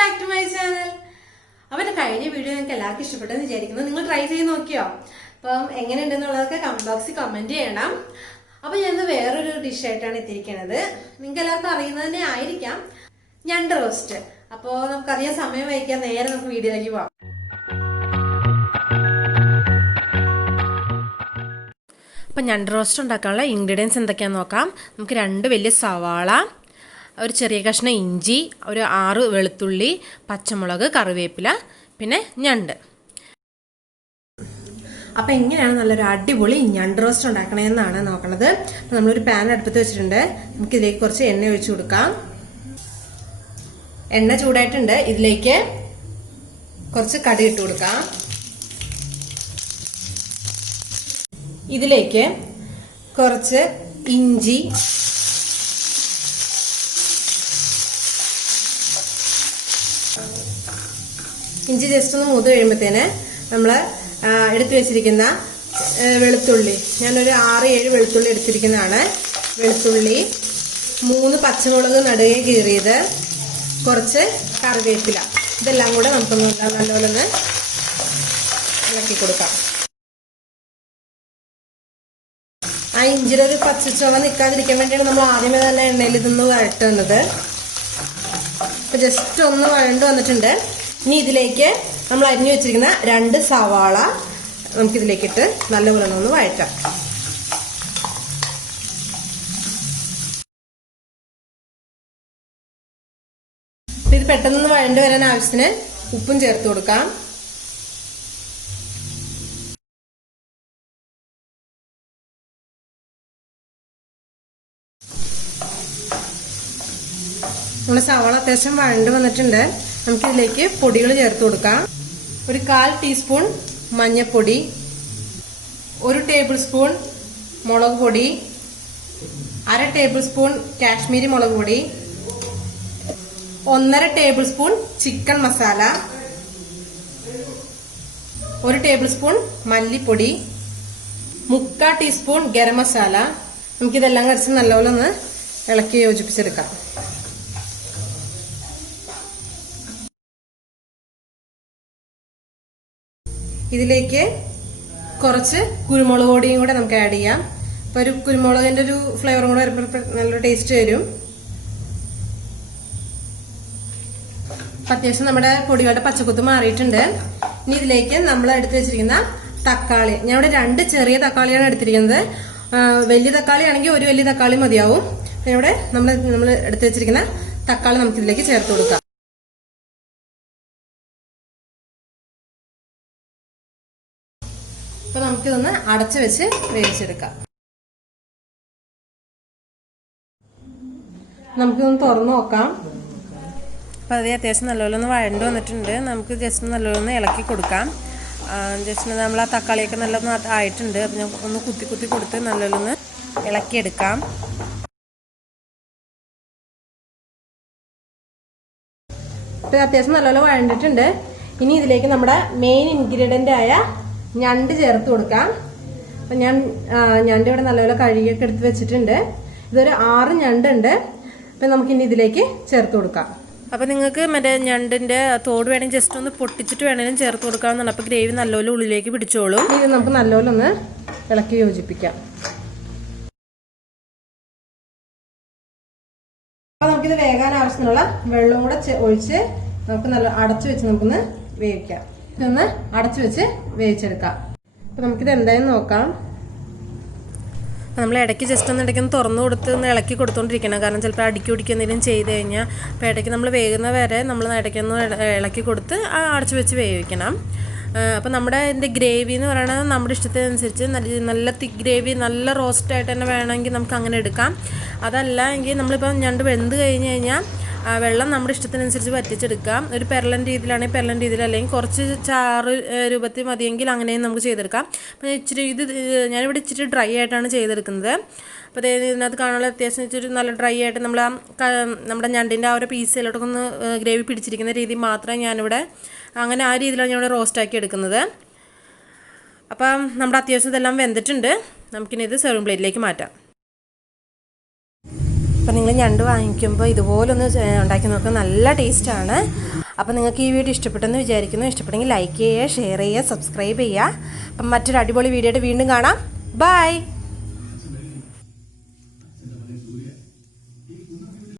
back to my channel. അവന്റെ കഴിഞ്ഞ video നിങ്ങൾക്ക് എല്ലാവർക്കും ഇഷ്ടപ്പെട്ടെന്ന് വിചാരിക്കുന്നു. നിങ്ങൾ ട്രൈ ചെയ്ത് നോക്കിയോ? അപ്പം എങ്ങനെയുണ്ടെന്നുള്ളതൊക്കെ കമന്റ് ബോക്സിൽ കമന്റ് ചെയ്യണം. അപ്പൊ ഞാൻ വേറൊരു ഡിഷ് ആയിട്ടാണ് എത്തിയിരിക്കുന്നത്. നിങ്ങൾക്ക് എല്ലാവർക്കും അറിയുന്നത് തന്നെ ആയിരിക്കാം, ഞണ്ട് റോസ്റ്റ്. അപ്പോൾ നമുക്കറിയാൻ സമയം വയ്ക്കാൻ നേരെ നമുക്ക് വീഡിയോയിലേക്ക് പോകാം. അപ്പം ഞണ്ട് റോസ്റ്റ് ഉണ്ടാക്കാനുള്ള ഇൻഗ്രീഡിയൻസ് എന്തൊക്കെയാണെന്ന് നോക്കാം. നമുക്ക് 2 വലിയ സവാള, ഒരു ചെറിയ കഷ്ണം ഇഞ്ചി, ഒരു 6 വെളുത്തുള്ളി, പച്ചമുളക്, കറിവേപ്പില, പിന്നെ ഞണ്ട്. അപ്പം എങ്ങനെയാണ് നല്ലൊരു അടിപൊളി ഞണ്ട് റോസ്റ്റ് ഉണ്ടാക്കണമെന്നാണ് നോക്കണത്. അപ്പം നമ്മളൊരു പാൻ അടുപ്പത്ത് വെച്ചിട്ടുണ്ട്. നമുക്കിതിലേക്ക് കുറച്ച് എണ്ണ ഒഴിച്ചു കൊടുക്കാം. എണ്ണ ചൂടായിട്ടുണ്ട്. ഇതിലേക്ക് കുറച്ച് കടുക് ഇട്ട് കൊടുക്കാം. ഇതിലേക്ക് കുറച്ച് ഇഞ്ചി, ജസ്റ്റ് ഒന്ന് മൂത്ത് കഴിയുമ്പോഴത്തേന് നമ്മൾ എടുത്തു വെച്ചിരിക്കുന്ന വെളുത്തുള്ളി, ഞാനൊരു 6-7 വെളുത്തുള്ളി എടുത്തിരിക്കുന്നതാണ്. വെളുത്തുള്ളി, 3 പച്ചമുളക് നടുകെ കീറിയത്, കുറച്ച് കറിവേപ്പില, ഇതെല്ലാം കൂടെ നമുക്കൊന്ന് നല്ലപോലെ ഒന്ന് ഇളക്കി കൊടുക്കാം. ആ ഇഞ്ചിയുടെ ഒരു പച്ചച്ചുവ നിൽക്കാതിരിക്കാൻ വേണ്ടിയാണ് നമ്മൾ ആദ്യമേ തന്നെ എണ്ണയിൽ ഇതൊന്ന് വഴറ്റുന്നത്. അപ്പൊ ജസ്റ്റ് ഒന്ന് വഴണ്ട് വന്നിട്ടുണ്ട്. ഇനി ഇതിലേക്ക് നമ്മൾ അരിഞ്ഞു വെച്ചിരിക്കുന്ന 2 സവാള നമുക്കിതിലേക്കിട്ട് നല്ലപോലെ ഒന്ന് വഴറ്റാം. ഇത് പെട്ടെന്ന് വഴണ്ട് വരാൻ ആവശ്യത്തിന് ഉപ്പും ചേർത്ത് കൊടുക്കാം. നമ്മുടെ സവാള അത്യാവശ്യം വഴണ്ട് വന്നിട്ടുണ്ട്. നമുക്കിതിലേക്ക് പൊടികൾ ചേർത്ത് കൊടുക്കാം. ഒരു 1/4 ടീസ്പൂൺ മഞ്ഞൾപ്പൊടി, 1 ടേബിൾ സ്പൂൺ മുളക് പൊടി, 1/2 ടേബിൾ സ്പൂൺ കാശ്മീരി മുളക് പൊടി, 1/2 table spoon chicken masala, 1 table spoon മല്ലിപ്പൊടി, 1/4 ടീസ്പൂൺ ഗരം മസാല. നമുക്കിതെല്ലാം കുറച്ച് നല്ലപോലെ ഒന്ന് ഇളക്കി യോജിപ്പിച്ചെടുക്കാം. ഇതിലേക്ക് കുറച്ച് കുരുമുളക് പൊടിയും കൂടെ നമുക്ക് ആഡ് ചെയ്യാം. അപ്പൊ ഒരു കുരുമുളകിന്റെ ഒരു ഫ്ലേവറും കൂടെ വരുമ്പോൾ നല്ലൊരു ടേസ്റ്റ് വരും. അത്യാവശ്യം നമ്മുടെ പൊടികളുടെ പച്ചക്കുത്ത് മാറിയിട്ടുണ്ട്. ഇനി ഇതിലേക്ക് നമ്മൾ എടുത്തു വെച്ചിരിക്കുന്ന തക്കാളി, ഞാൻ ഇവിടെ 2 ചെറിയ തക്കാളിയാണ് എടുത്തിരിക്കുന്നത്. വലിയ തക്കാളി ആണെങ്കിൽ 1 വലിയ തക്കാളി മതിയാവും. ഇവിടെ നമ്മൾ എടുത്തു വെച്ചിരിക്കുന്ന തക്കാളി നമുക്ക് ഇതിലേക്ക് ചേർത്ത് കൊടുക്കാം. അപ്പൊ നമുക്കിതൊന്ന് അടച്ചു വെച്ച് വേവിച്ചെടുക്കാം. നമുക്കിതൊന്ന് തുറന്നു നോക്കാം. അപ്പൊ അത് അത്യാവശ്യം നല്ലപോലെ ഒന്ന് വഴണ്ട് വന്നിട്ടുണ്ട്. നമുക്ക് ജസ്റ്റ് നല്ലപോലെ ഒന്ന് ഇളക്കി കൊടുക്കാം. ജസ്റ്റ് നമ്മൾ ആ തക്കാളിയൊക്കെ നല്ലൊന്ന് ആയിട്ടുണ്ട്. അപ്പൊ ഞാൻ ഒന്ന് കുത്തി കൊടുത്ത് നല്ലപോലെ ഒന്ന് ഇളക്കിയെടുക്കാം. ഇപ്പൊ അത്യാവശ്യം നല്ലപോലെ വഴണ്ടിട്ടുണ്ട്. ഇനി ഇതിലേക്ക് നമ്മുടെ മെയിൻ ഇൻഗ്രീഡിയന്റ് ആയ ഞണ്ട് ചേർത്ത് കൊടുക്കാം. അപ്പം ഞണ്ട് ഇവിടെ നല്ലപോലെ കഴുകിയൊക്കെ എടുത്ത് വെച്ചിട്ടുണ്ട്. ഇതൊരു 6 ഞണ്ടുണ്ട്. അപ്പം നമുക്കിനി ഇതിലേക്ക് ചേർത്ത് കൊടുക്കാം. അപ്പം നിങ്ങൾക്ക് മറ്റേ ഞണ്ടിൻ്റെ തോട് വേണമെങ്കിൽ ജസ്റ്റ് ഒന്ന് പൊട്ടിച്ചിട്ട് വേണമെങ്കിലും ചേർത്ത് കൊടുക്കാവുന്നതാണ്. അപ്പോൾ ഗ്രേവി നല്ലപോലെ ഉള്ളിലേക്ക് പിടിച്ചോളും. ഇത് നമുക്ക് നല്ലപോലെ ഒന്ന് ഇളക്കി യോജിപ്പിക്കാം. അപ്പം നമുക്കിത് വേകാൻ ആവശ്യത്തിനുള്ള വെള്ളം കൂടെ ഒഴിച്ച് നമുക്ക് നല്ല അടച്ചു വെച്ച് നമുക്കൊന്ന് വേവിക്കാം. ഇതൊന്ന് അടച്ചു വെച്ച് വേവിച്ചെടുക്കാം. അപ്പൊ നമുക്കിത് എന്തായാലും നോക്കാം. നമ്മൾ ഇടയ്ക്ക് ജസ്റ്റ് ഒന്ന് ഇടയ്ക്ക് തുറന്നു കൊടുത്ത് ഒന്ന് ഇളക്കി കൊടുത്തോണ്ടിരിക്കണം. കാരണം ചിലപ്പോൾ അടിക്കി ഒടിക്കുക എന്തെങ്കിലും ചെയ്ത് കഴിഞ്ഞാൽ അപ്പോൾ ഇടയ്ക്ക് നമ്മൾ വേകുന്ന വരെ നമ്മൾ ഇടയ്ക്കൊന്ന് ഇളക്കി കൊടുത്ത് അടച്ചു വെച്ച് വേവിക്കണം. അപ്പോൾ നമ്മുടെ ഇതിൻ്റെ ഗ്രേവി എന്ന് പറയുന്നത് നമ്മുടെ ഇഷ്ടത്തിനനുസരിച്ച് നല്ല തിക്ക് ഗ്രേവി, നല്ല റോസ്റ്റായിട്ട് തന്നെ വേണമെങ്കിൽ നമുക്ക് അങ്ങനെ എടുക്കാം. അതല്ല എങ്കിൽ നമ്മളിപ്പോൾ ഞണ്ട് വെന്ത് കഴിഞ്ഞ് കഴിഞ്ഞാൽ വെള്ളം നമ്മുടെ ഇഷ്ടത്തിനനുസരിച്ച് വറ്റിച്ചെടുക്കാം. ഒരു പെരളൻ രീതിയിലാണെങ്കിൽ പെരളൻ രീതിയിൽ, അല്ലെങ്കിൽ കുറച്ച് ചാറ് രൂപത്തിൽ മതിയെങ്കിൽ അങ്ങനെയും നമുക്ക് ചെയ്തെടുക്കാം. അപ്പോൾ ഞാനിവിടെ ഇച്ചിരി ഡ്രൈ ആയിട്ടാണ് ചെയ്തെടുക്കുന്നത്. അപ്പോൾ ഇതിനകത്ത് കാണാനുള്ള അത്യാവശ്യം ഇച്ചിരി നല്ല ഡ്രൈ ആയിട്ട് നമ്മുടെ ഞണ്ടിൻ്റെ ആ ഒരു പീസിലോട്ടൊക്കെ ഒന്ന് ഗ്രേവി പിടിച്ചിരിക്കുന്ന രീതി മാത്രമേ ഞാനിവിടെ അങ്ങനെ ആ രീതിയിലാണ് ഞാനിവിടെ റോസ്റ്റാക്കി എടുക്കുന്നത്. അപ്പം നമ്മുടെ അത്യാവശ്യം ഇതെല്ലാം വെന്തിട്ടുണ്ട്. നമുക്കിനി ഇത് സെർവിംഗ് പ്ലേറ്റിലേക്ക് മാറ്റാം. അപ്പോൾ നിങ്ങൾ ഞണ്ട് വാങ്ങിക്കുമ്പോൾ ഇതുപോലൊന്ന് ഉണ്ടാക്കി നോക്കുക, നല്ല ടേസ്റ്റാണ്. അപ്പോൾ നിങ്ങൾക്ക് ഈ വീഡിയോ ഇഷ്ടപ്പെട്ടെന്ന് വിചാരിക്കുന്നു. ഇഷ്ടപ്പെട്ടെങ്കിൽ ലൈക്ക് ചെയ്യുക, ഷെയർ ചെയ്യുക, സബ്സ്ക്രൈബ് ചെയ്യുക. അപ്പം മറ്റൊരു അടിപൊളി വീഡിയോയുടെ വീണ്ടും കാണാം. ബൈ.